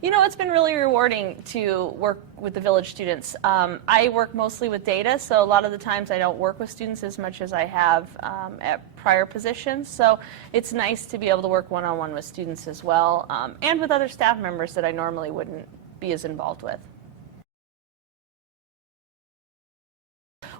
You know, it's been really rewarding to work with the Village students. I work mostly with data, so a lot of the times I don't work with students as much as I have at prior positions. So it's nice to be able to work one-on-one with students as well, and with other staff members that I normally wouldn't be as involved with.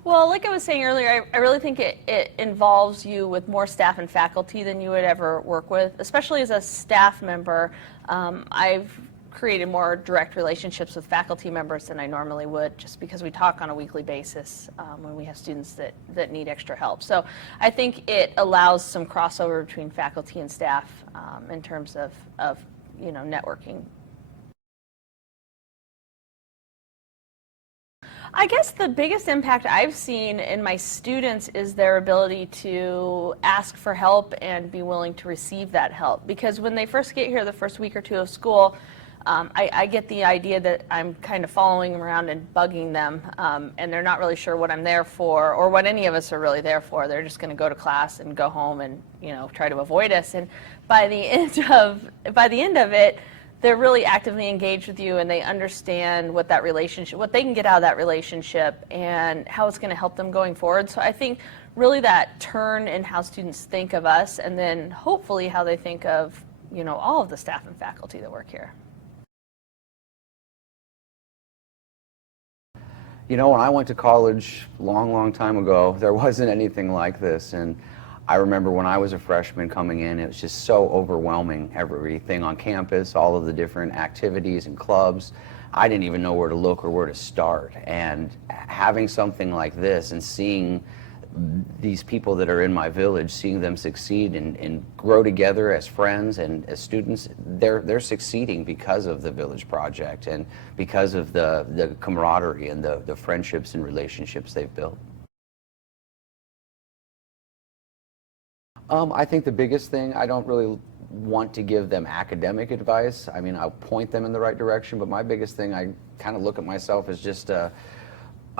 Well, like I was saying earlier, I really think it involves you with more staff and faculty than you would ever work with, especially as a staff member. I've created more direct relationships with faculty members than I normally would, just because we talk on a weekly basis when we have students that need extra help. So I think it allows some crossover between faculty and staff in terms of networking. I guess the biggest impact I've seen in my students is their ability to ask for help and be willing to receive that help. Because when they first get here the first week or two of school, I get the idea that I'm kind of following them around and bugging them, and they're not really sure what I'm there for or what any of us are really there for. They're just going to go to class and go home and try to avoid us. And by the end of it, they're really actively engaged with you, and they understand what that relationship, what they can get out of that relationship, and how it's going to help them going forward. So I think really that turn in how students think of us, and then hopefully how they think of all of the staff and faculty that work here. When I went to college long time ago, there wasn't anything like this. And I remember when I was a freshman coming in, it was just so overwhelming, everything on campus, all of the different activities and clubs. I didn't even know where to look or where to start. And having something like this and seeing these people that are in my village, seeing them succeed and grow together as friends and as students, they're succeeding because of the Village Project and because of the camaraderie and the friendships and relationships they've built. I think the biggest thing, I don't really want to give them academic advice. I mean, I'll point them in the right direction, but my biggest thing, I kind of look at myself as just a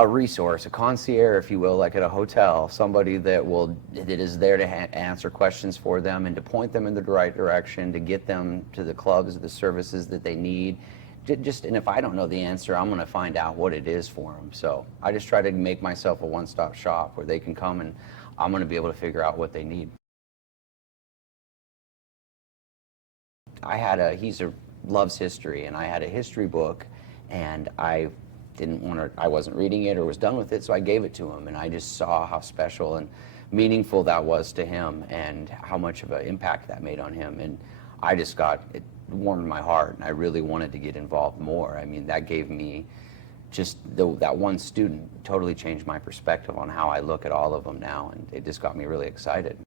resource, a concierge, if you will, like at a hotel, somebody that is there to answer questions for them and to point them in the right direction, to get them to the clubs, the services that they need. And if I don't know the answer, I'm going to find out what it is for them. So I just try to make myself a one-stop shop where they can come and I'm going to be able to figure out what they need. He loves history, and I had a history book, and I wasn't reading it or was done with it, so I gave it to him, and I just saw how special and meaningful that was to him and how much of an impact that made on him. And it warmed my heart, and I really wanted to get involved more. I mean, that gave me that one student totally changed my perspective on how I look at all of them now, and it just got me really excited.